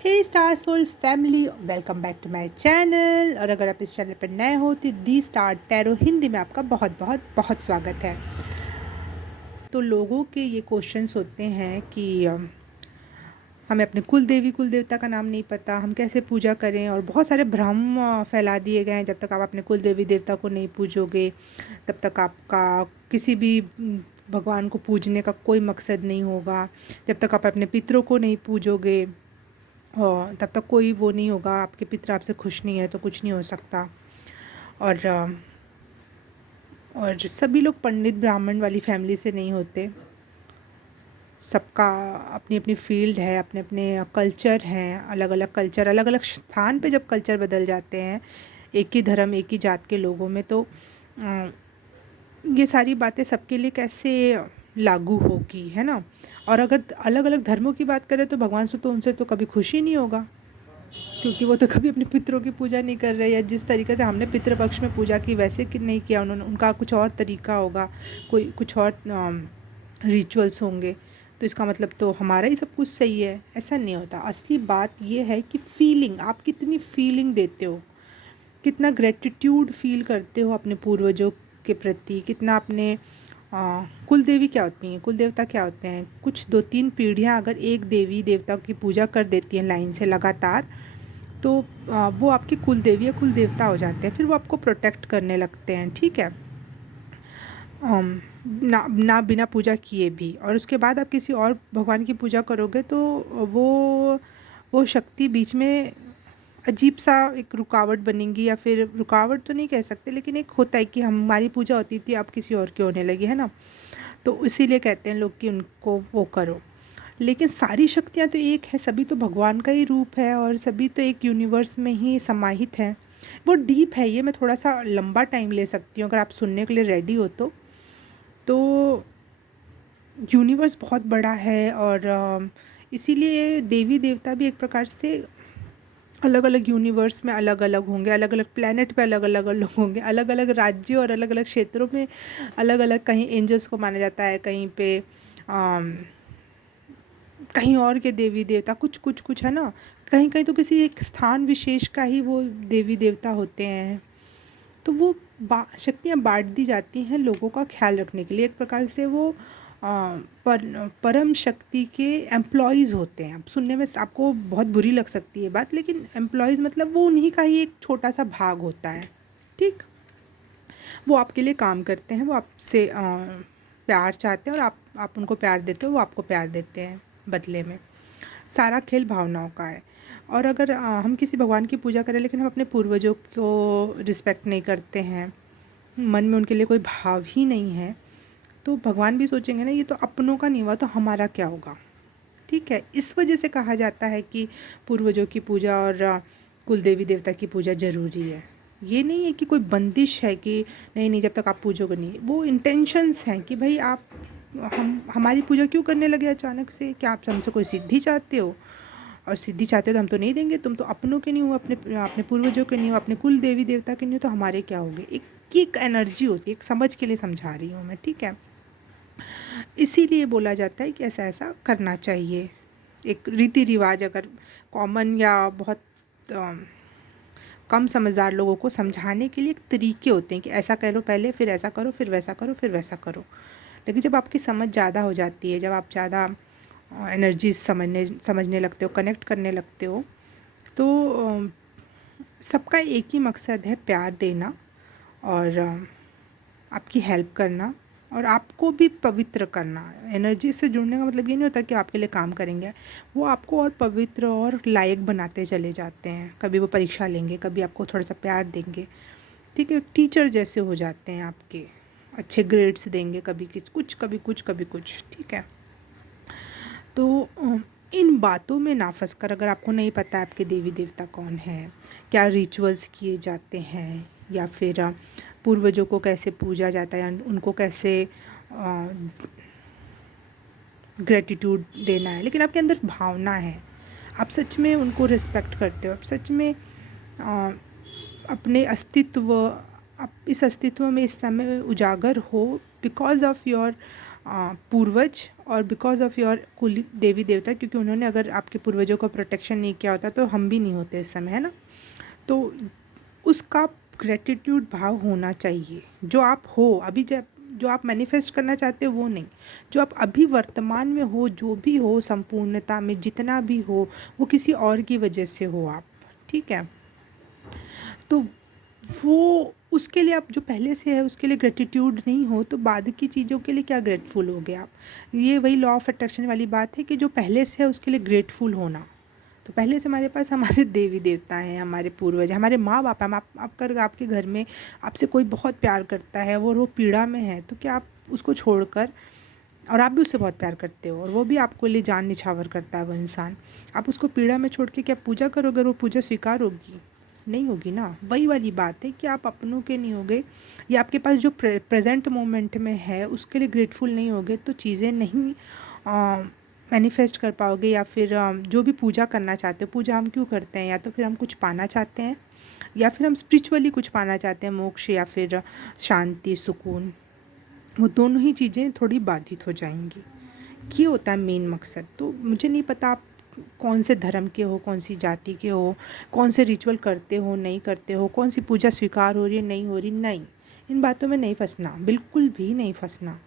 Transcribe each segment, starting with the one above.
Hey star soul family, welcome back to my channel. और अगर आप इस चैनल पर नए हो तो दी स्टार टैरो हिंदी में आपका बहुत बहुत बहुत स्वागत है। तो लोगों के ये क्वेश्चंस होते हैं कि हमें अपने कुल देवी कुल देवता का नाम नहीं पता, हम कैसे पूजा करें, और बहुत सारे भ्रम फैला दिए गए हैं। जब तक आप अपने कुल देवी देवता को नहीं पूजोगे तब तक आपका किसी भी भगवान को पूजने का कोई मकसद नहीं होगा। जब तक आप अपने पितरों को नहीं पूजोगे और तब तक कोई वो नहीं होगा, आपके पितर आपसे खुश नहीं है तो कुछ नहीं हो सकता। और सभी लोग पंडित ब्राह्मण वाली फैमिली से नहीं होते। सबका अपनी अपनी फील्ड है, अपने अपने कल्चर हैं, अलग अलग कल्चर, अलग अलग स्थान पे जब कल्चर बदल जाते हैं एक ही धर्म एक ही जात के लोगों में, तो ये सारी बातें सबके लिए कैसे लागू होगी, है ना। और अगर अलग अलग धर्मों की बात करें तो भगवान से तो उनसे तो कभी खुशी नहीं होगा, क्योंकि वो तो कभी अपने पितरों की पूजा नहीं कर रहे, या जिस तरीके से हमने पितृपक्ष में पूजा की वैसे कि नहीं किया उन्होंने, उनका कुछ और तरीका होगा, कोई कुछ और रिचुअल्स होंगे। तो इसका मतलब तो हमारा ही सब कुछ सही है, ऐसा नहीं होता। असली बात ये है कि फीलिंग, आप कितनी फीलिंग देते हो, कितना ग्रेटिट्यूड फील करते हो अपने पूर्वजों के प्रति, कितना अपने कुल देवी क्या होती हैं, कुल देवता क्या होते हैं। कुछ 2-3 पीढ़ियाँ अगर एक देवी देवता की पूजा कर देती हैं लाइन से लगातार, तो वो आपके कुल देवी या कुल देवता हो जाते हैं, फिर वो आपको प्रोटेक्ट करने लगते हैं, ठीक है। ना ना बिना पूजा किए भी, और उसके बाद आप किसी और भगवान की पूजा करोगे तो वो शक्ति बीच में अजीब सा एक रुकावट बनेगी, या फिर रुकावट तो नहीं कह सकते, लेकिन एक होता है कि हमारी पूजा होती थी अब किसी और की होने लगी, है ना। तो इसीलिए कहते हैं लोग कि उनको वो करो। लेकिन सारी शक्तियाँ तो एक है, सभी तो भगवान का ही रूप है, और सभी तो एक यूनिवर्स में ही समाहित हैं। वो डीप है, ये मैं थोड़ा सा लंबा टाइम ले सकती हूँ अगर आप सुनने के लिए रेडी हो तो यूनिवर्स बहुत बड़ा है, और इसीलिए देवी देवता भी एक प्रकार से अलग अलग यूनिवर्स में अलग अलग होंगे, अलग अलग प्लेनेट पे अलग अलग लोग होंगे, अलग अलग राज्यों और अलग अलग क्षेत्रों में अलग अलग। कहीं एंजल्स को माना जाता है, कहीं पे कहीं और के देवी देवता कुछ कुछ कुछ, है ना। कहीं कहीं तो किसी एक स्थान विशेष का ही वो देवी देवता होते हैं। तो वो शक्तियाँ बांट दी जाती हैं लोगों का ख्याल रखने के लिए। एक प्रकार से वो परम शक्ति के एम्प्लॉयज़ होते हैं। अब सुनने में आपको बहुत बुरी लग सकती है बात, लेकिन एम्प्लॉयज़ मतलब वो उन्हीं का ही एक छोटा सा भाग होता है, ठीक। वो आपके लिए काम करते हैं, वो आपसे प्यार चाहते हैं, और आप उनको प्यार देते हो, वो आपको प्यार देते हैं बदले में। सारा खेल भावनाओं का है। और अगर हम किसी भगवान की पूजा करें लेकिन हम अपने पूर्वजों को रिस्पेक्ट नहीं करते हैं, मन में उनके लिए कोई भाव ही नहीं है, तो भगवान भी सोचेंगे ना ये तो अपनों का नहीं हुआ तो हमारा क्या होगा, ठीक है। इस वजह से कहा जाता है कि पूर्वजों की पूजा और कुल देवी देवता की पूजा ज़रूरी है। ये नहीं है कि कोई बंदिश है कि नहीं नहीं जब तक आप पूजोगे नहीं, वो इंटेंशंस हैं कि भाई आप हमारी पूजा क्यों करने लगे अचानक से, क्या आप हमसे कोई सिद्धि चाहते हो, और सिद्धि चाहते हो तो हम तो नहीं देंगे, तुम तो अपनों के नहीं हो, अपने अपने पूर्वजों के नहीं हो, अपने कुल देवी देवता के नहीं हो, तो हमारे क्या होगे। एक एनर्जी होती है, एक समझ के लिए समझा रही हूँ मैं, ठीक है। इसीलिए बोला जाता है कि ऐसा ऐसा करना चाहिए। एक रीति रिवाज अगर कॉमन या बहुत कम समझदार लोगों को समझाने के लिए एक तरीके होते हैं कि ऐसा करो पहले, फिर ऐसा करो, फिर वैसा करो, फिर वैसा करो। लेकिन जब आपकी समझ ज़्यादा हो जाती है, जब आप ज़्यादा एनर्जी समझने लगते हो, कनेक्ट करने लगते हो, तो सबका एक ही मकसद है, प्यार देना और आपकी हेल्प करना, और आपको भी पवित्र करना। एनर्जी से जुड़ने का मतलब ये नहीं होता कि आपके लिए काम करेंगे, वो आपको और पवित्र और लायक बनाते चले जाते हैं। कभी वो परीक्षा लेंगे, कभी आपको थोड़ा सा प्यार देंगे, ठीक है। एक टीचर जैसे हो जाते हैं आपके, अच्छे ग्रेड्स देंगे, कभी कुछ कभी कुछ कभी कुछ, ठीक है। तो इन बातों में ना फंस कर, अगर आपको नहीं पता आपके देवी देवता कौन है, क्या रिचुअल्स किए जाते हैं, या फिर पूर्वजों को कैसे पूजा जाता है, उनको कैसे ग्रेटिट्यूड देना है, लेकिन आपके अंदर भावना है, आप सच में उनको रिस्पेक्ट करते हो, आप सच में अपने अस्तित्व, आप इस अस्तित्व में इस समय उजागर हो बिकॉज ऑफ योर पूर्वज और बिकॉज ऑफ योर कुल देवी देवता, क्योंकि उन्होंने अगर आपके पूर्वजों का प्रोटेक्शन नहीं किया होता तो हम भी नहीं होते इस समय, है ना। तो उसका ग्रेटिट्यूड भाव होना चाहिए। जो आप हो अभी, जब जो आप मैनिफेस्ट करना चाहते हो वो नहीं, जो आप अभी वर्तमान में हो, जो भी हो संपूर्णता में जितना भी हो, वो किसी और की वजह से हो आप, ठीक है। तो वो उसके लिए आप जो पहले से है उसके लिए ग्रेटिट्यूड नहीं हो तो बाद की चीज़ों के लिए क्या ग्रेटफुल होगे आप। ये वही लॉ ऑफ अट्रैक्शन वाली बात है कि जो पहले से है उसके लिए ग्रेटफुल होना। तो पहले से हमारे पास हमारे देवी देवता हैं, हमारे पूर्वज, हमारे माँ बाप हैं। आप कर आपके घर में आपसे कोई बहुत प्यार करता है, वो पीड़ा में है, तो क्या आप उसको छोड़कर, और आप भी उससे बहुत प्यार करते हो और वो भी आपको लिए जान निछावर करता है वो इंसान, आप उसको पीड़ा में छोड़ के क्या पूजा करोगे? वो पूजा स्वीकार होगी? नहीं होगी ना। वही वाली बात है कि आप अपनों के नहीं होगे या आपके पास जो प्रेजेंट मोमेंट में है उसके लिए ग्रेटफुल नहीं होगे तो चीज़ें नहीं मैनिफेस्ट कर पाओगे। या फिर जो भी पूजा करना चाहते हो, पूजा हम क्यों करते हैं? या तो फिर हम कुछ पाना चाहते हैं या फिर हम स्पिरिचुअली कुछ पाना चाहते हैं, मोक्ष या फिर शांति, सुकून। वो दोनों ही चीज़ें थोड़ी बाधित हो जाएंगी। ये होता है मेन मकसद। तो मुझे नहीं पता आप कौन से धर्म के हो, कौन सी जाति के हो, कौन से रिचुअल करते हो, नहीं करते हो, कौन सी पूजा स्वीकार हो रही है, नहीं हो रही, नहीं, इन बातों में नहीं फंसना, बिल्कुल भी नहीं फंसना।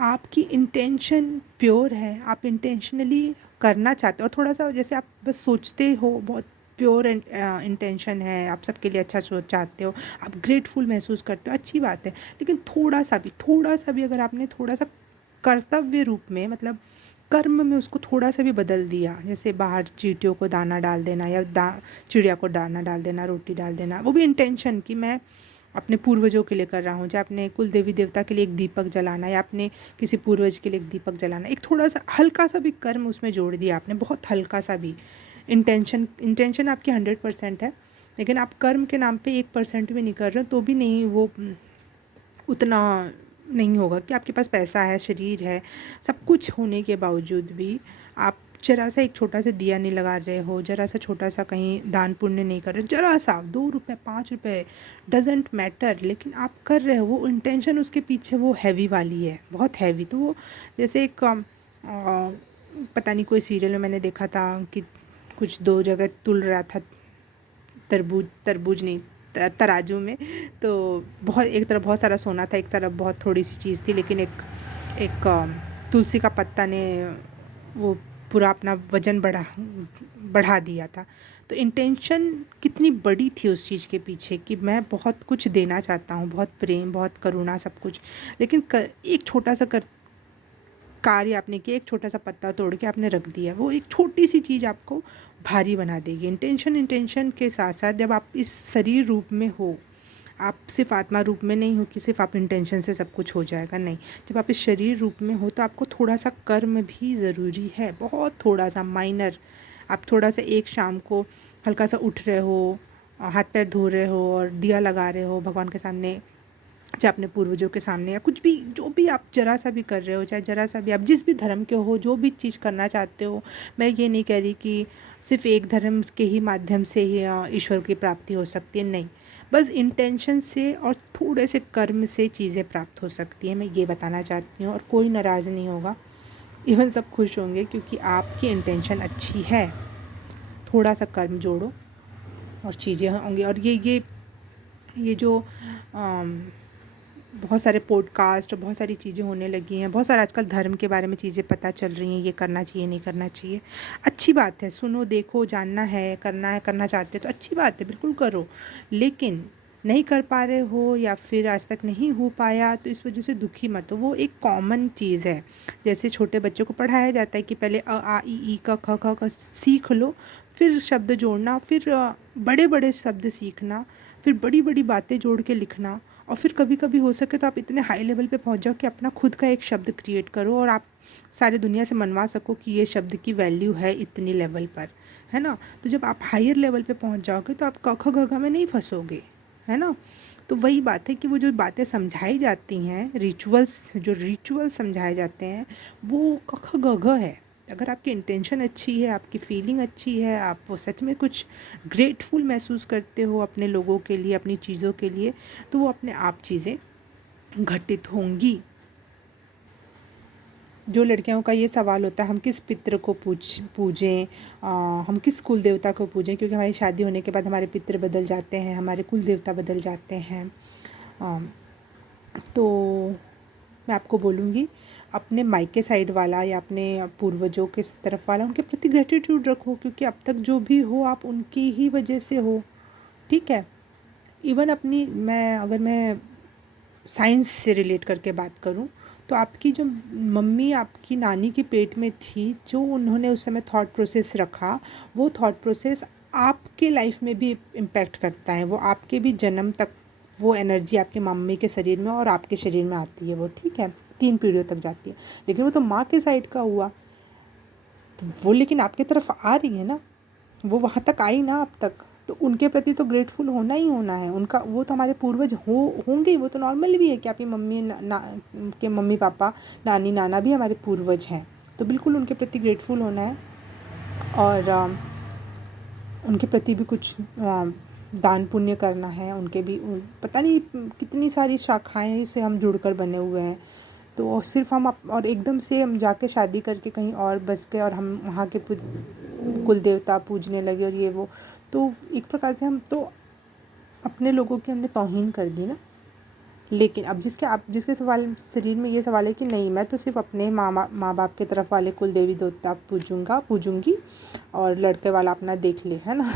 आपकी इंटेंशन प्योर है, आप इंटेंशनली करना चाहते हो, और थोड़ा सा जैसे आप बस सोचते हो, बहुत प्योर इंटेंशन है, आप सबके लिए अच्छा सोच चाहते हो, आप ग्रेटफुल महसूस करते हो, अच्छी बात है। लेकिन थोड़ा सा भी अगर आपने थोड़ा सा कर्तव्य रूप में, मतलब कर्म में उसको थोड़ा सा भी बदल दिया, जैसे बाहर चींटियों को दाना डाल देना या चिड़िया को दाना डाल देना, रोटी डाल देना, वो भी इंटेंशन कि मैं अपने पूर्वजों के लिए कर रहा हूँ, चाहे अपने कुल देवी देवता के लिए एक दीपक जलाना या अपने किसी पूर्वज के लिए एक दीपक जलाना, एक थोड़ा सा हल्का सा भी कर्म उसमें जोड़ दिया आपने, बहुत हल्का सा भी। इंटेंशन आपकी 100% है, लेकिन आप कर्म के नाम पे 1% भी नहीं कर रहे तो भी नहीं, वो उतना नहीं होगा कि आपके पास पैसा है, शरीर है, सब कुछ होने के बावजूद भी आप ज़रा सा एक छोटा सा दिया नहीं लगा रहे हो, ज़रा सा छोटा सा कहीं दान पुण्य नहीं कर रहे हो, ज़रा सा 2 रुपये 5 रुपये डजेंट मैटर, लेकिन आप कर रहे हो, वो इंटेंशन उसके पीछे वो हैवी वाली है, बहुत हैवी। तो वो जैसे एक पता नहीं कोई सीरियल में मैंने देखा था कि कुछ 2 जगह तुल रहा था, तरबूज तरबूज नहीं तराजू में, तो बहुत, एक तरफ बहुत सारा सोना था, एक तरफ बहुत थोड़ी सी चीज़ थी, लेकिन एक एक तुलसी का पत्ता ने वो पूरा अपना वज़न बढ़ा दिया था। तो इंटेंशन कितनी बड़ी थी उस चीज़ के पीछे कि मैं बहुत कुछ देना चाहता हूँ, बहुत प्रेम, बहुत करुणा, सब कुछ, लेकिन एक छोटा सा कार्य आपने किया, एक छोटा सा पत्ता तोड़ के आपने रख दिया, वो एक छोटी सी चीज़ आपको भारी बना देगी। इंटेंशन के साथ साथ जब आप इस शरीर रूप में हो, आप सिर्फ आत्मा रूप में नहीं हो कि सिर्फ आप इंटेंशन से सब कुछ हो जाएगा, नहीं। जब आप इस शरीर रूप में हो तो आपको थोड़ा सा कर्म भी ज़रूरी है, बहुत थोड़ा सा माइनर। आप थोड़ा सा एक शाम को हल्का सा उठ रहे हो, हाथ पैर धो रहे हो और दिया लगा रहे हो भगवान के सामने, चाहे अपने पूर्वजों के सामने, या कुछ भी, जो भी आप ज़रा सा भी कर रहे हो, चाहे ज़रा सा भी आप जिस भी धर्म के हो, जो भी चीज़ करना चाहते हो, मैं ये नहीं कह रही कि सिर्फ एक धर्म के ही माध्यम से ही ईश्वर की प्राप्ति हो सकती है, नहीं। बस इंटेंशन से और थोड़े से कर्म से चीज़ें प्राप्त हो सकती हैं, मैं ये बताना चाहती हूँ। और कोई नाराज़ नहीं होगा, इवन सब खुश होंगे, क्योंकि आपकी इंटेंशन अच्छी है। थोड़ा सा कर्म जोड़ो और चीज़ें होंगी। और ये जो बहुत सारे पॉडकास्ट, बहुत सारी चीज़ें होने लगी हैं, बहुत सारे आजकल धर्म के बारे में चीज़ें पता चल रही हैं, ये करना चाहिए, नहीं करना चाहिए, अच्छी बात है, सुनो, देखो, जानना है, करना चाहते हो तो अच्छी बात है, बिल्कुल करो। लेकिन नहीं कर पा रहे हो या फिर आज तक नहीं हो पाया तो इस वजह से दुखी मत हो, वो एक कॉमन चीज़ है। जैसे छोटे बच्चों को पढ़ाया जाता है कि पहले अ आ इ ई क ख ख सीख लो, फिर शब्द जोड़ना, फिर बड़े बड़े शब्द सीखना, फिर बड़ी बड़ी बातें जोड़ के लिखना, और फिर कभी कभी हो सके तो आप इतने हाई लेवल पे पहुंच जाओ कि अपना खुद का एक शब्द क्रिएट करो और आप सारी दुनिया से मनवा सको कि ये शब्द की वैल्यू है इतनी लेवल पर, है ना। तो जब आप हायर लेवल पे पहुंच जाओगे तो आप क ख ग घ में नहीं फंसोगे, है ना। तो वही बात है कि वो जो बातें समझाई जाती हैं, रिचुअल्स समझाए जाते हैं, वो क ख ग घ है। अगर आपकी इंटेंशन अच्छी है, आपकी फीलिंग अच्छी है, आप सच में कुछ ग्रेटफुल महसूस करते हो अपने लोगों के लिए, अपनी चीज़ों के लिए, तो वो अपने आप चीज़ें घटित होंगी। जो लड़कियों का ये सवाल होता है हम किस पितृ को पूजें, हम किस कुल देवता को पूजें, क्योंकि हमारी शादी होने के बाद हमारे पितृ बदल जाते हैं, हमारे कुल देवता बदल जाते हैं। अ, तो मैं आपको बोलूँगी अपने मायके साइड वाला या अपने पूर्वजों के तरफ वाला उनके प्रति ग्रेटिट्यूड रखो, क्योंकि अब तक जो भी हो आप उनकी ही वजह से हो, ठीक है। इवन अपनी मैं साइंस से रिलेट करके बात करूं तो आपकी जो मम्मी आपकी नानी के पेट में थी, जो उन्होंने उस समय थॉट प्रोसेस रखा, वो थॉट प्रोसेस आपके लाइफ में भी इम्पैक्ट करता है। वो आपके भी जन्म तक वो एनर्जी आपकी मम्मी के शरीर में और आपके शरीर में आती है, वो ठीक है 3 पीढ़ियों तक जाती है। लेकिन वो तो माँ के साइड का हुआ, तो वो लेकिन आपकी तरफ आ रही है ना, वो वहाँ तक आई ना अब तक, तो उनके प्रति तो ग्रेटफुल होना ही होना है। उनका वो तो हमारे पूर्वज होंगे ही, वो तो नॉर्मल भी है कि आपकी मम्मी के मम्मी पापा नानी नाना भी हमारे पूर्वज हैं, तो बिल्कुल उनके प्रति ग्रेटफुल होना है। और उनके प्रति भी कुछ दान पुण्य करना है, उनके भी पता नहीं कितनी सारी शाखाएं से हम जुड़कर बने हुए हैं। तो सिर्फ हम और एकदम से हम जाके शादी करके कहीं और बस गए और हम वहाँ के कुल देवता पूजने लगे और ये वो, तो एक प्रकार से हम तो अपने लोगों की हमने तौहीन कर दी ना। लेकिन अब जिसके सवाल शरीर में ये सवाल है कि नहीं मैं तो सिर्फ अपने माँ बाप के तरफ वाले कुल देवी देवता पूजूंगी और लड़के वाला अपना देख ले, है ना।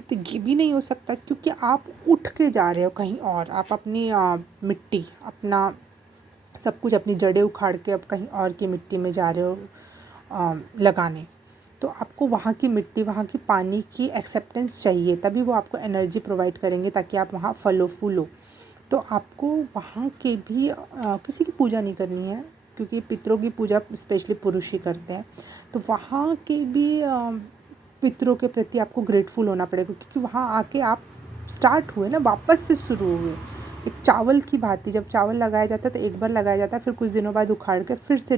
तो ये भी नहीं हो सकता, क्योंकि आप उठ के जा रहे हो कहीं और, आप अपनी मिट्टी अपना सब कुछ अपनी जड़ें उखाड़ के अब कहीं और की मिट्टी में जा रहे हो लगाने। तो आपको वहाँ की मिट्टी, वहाँ की पानी की एक्सेप्टेंस चाहिए, तभी वो आपको एनर्जी प्रोवाइड करेंगे ताकि आप वहाँ फलो फूलो। तो आपको वहाँ के भी किसी की पूजा नहीं करनी है, क्योंकि पितरों की पूजा स्पेशली पुरुष ही करते हैं। तो वहाँ के भी पितरों के प्रति आपको ग्रेटफुल होना पड़ेगा, क्योंकि वहाँ आके आप स्टार्ट हुए ना, वापस से शुरू हुए। एक चावल की भांति जब चावल लगाया जाता है तो एक बार लगाया जाता है, फिर कुछ दिनों बाद उखाड़ कर फिर से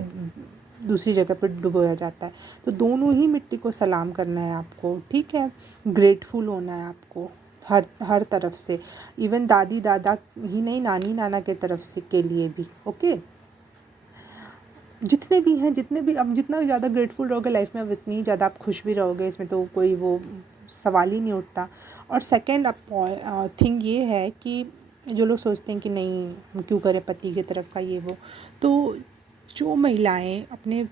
दूसरी जगह पर डुबोया जाता है। तो दोनों ही मिट्टी को सलाम करना है आपको, ठीक है। ग्रेटफुल होना है आपको हर तरफ से, इवन दादी दादा ही नहीं, नानी नाना के तरफ से के लिए भी, ओके। जितने भी हैं, जितने भी, अब जितना ज़्यादा ग्रेटफुल रहोगे लाइफ में, अब इतनी ही ज़्यादा आप खुश भी रहोगे, इसमें तो कोई वो सवाल ही नहीं उठता। और सेकंड थिंग ये है कि जो लोग सोचते हैं कि नहीं हम क्यों करें पति की तरफ का ये वो, तो जो महिलाएं अपने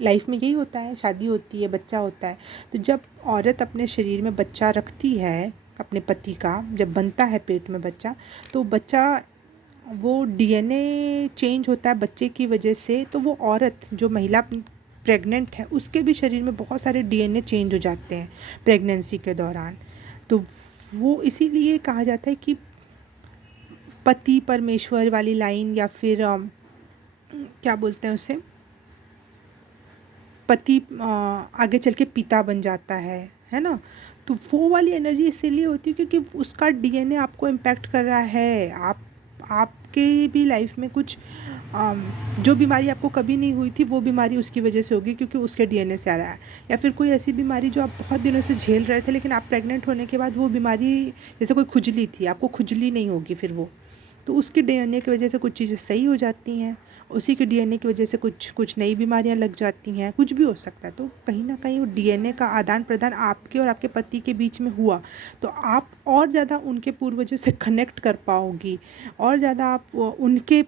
लाइफ में यही होता है, शादी होती है, बच्चा होता है, तो जब औरत अपने शरीर में बच्चा रखती है अपने पति का, जब बनता है पेट में बच्चा, तो बच्चा वो डीएनए चेंज होता है बच्चे की वजह से। तो वो औरत जो महिला प्रेग्नेंट है उसके भी शरीर में बहुत सारे डीएनए चेंज हो जाते हैं प्रेगनेंसी के दौरान। तो वो इसीलिए कहा जाता है कि पति परमेश्वर वाली लाइन, या फिर क्या बोलते हैं उसे, पति आगे चल के पिता बन जाता है ना। तो वो वाली एनर्जी इसीलिए होती है क्योंकि उसका डीएनए आपको इम्पैक्ट कर रहा है। आपके भी लाइफ में कुछ जो बीमारी आपको कभी नहीं हुई थी वो बीमारी उसकी वजह से होगी, क्योंकि उसके डीएनए से आ रहा है। या फिर कोई ऐसी बीमारी जो आप बहुत दिनों से झेल रहे थे, लेकिन आप प्रेग्नेंट होने के बाद वो बीमारी, जैसे कोई खुजली थी, आपको खुजली नहीं होगी फिर वो, तो उसके डीएनए की वजह से कुछ चीज़ें सही हो जाती हैं, उसी के डीएनए की वजह से कुछ नई बीमारियां लग जाती हैं, कुछ भी हो सकता है। तो कहीं ना कहीं वो डीएनए का आदान प्रदान आपके और आपके पति के बीच में हुआ, तो आप और ज़्यादा उनके पूर्वजों से कनेक्ट कर पाओगी, और ज़्यादा आप उनके,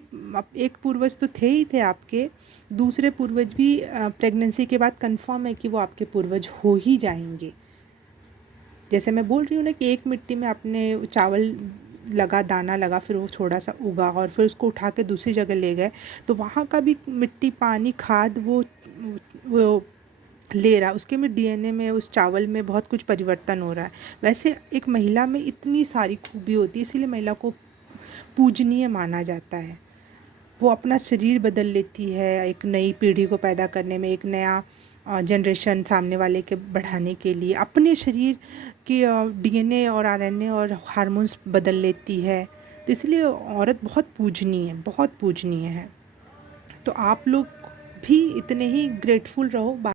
एक पूर्वज तो थे ही थे आपके, दूसरे पूर्वज भी प्रेगनेंसी के बाद कंफर्म है कि वो आपके पूर्वज हो ही जाएंगे। जैसे मैं बोल रही हूँ ना कि एक मिट्टी में आपने चावल लगा, दाना लगा, फिर वो थोड़ा सा उगा और फिर उसको उठा के दूसरी जगह ले गए, तो वहाँ का भी मिट्टी, पानी, खाद वो ले रहा, उसके में डीएनए में, उस चावल में बहुत कुछ परिवर्तन हो रहा है। वैसे एक महिला में इतनी सारी खूबी होती है, इसीलिए महिला को पूजनीय माना जाता है। वो अपना शरीर बदल लेती है एक नई पीढ़ी को पैदा करने में, एक नया जनरेशन सामने वाले के बढ़ाने के लिए अपने शरीर की डीएनए और आरएनए और हार्मोन्स बदल लेती है। तो इसलिए औरत बहुत पूजनीय है, बहुत पूजनीय है। तो आप लोग भी इतने ही ग्रेटफुल रहो।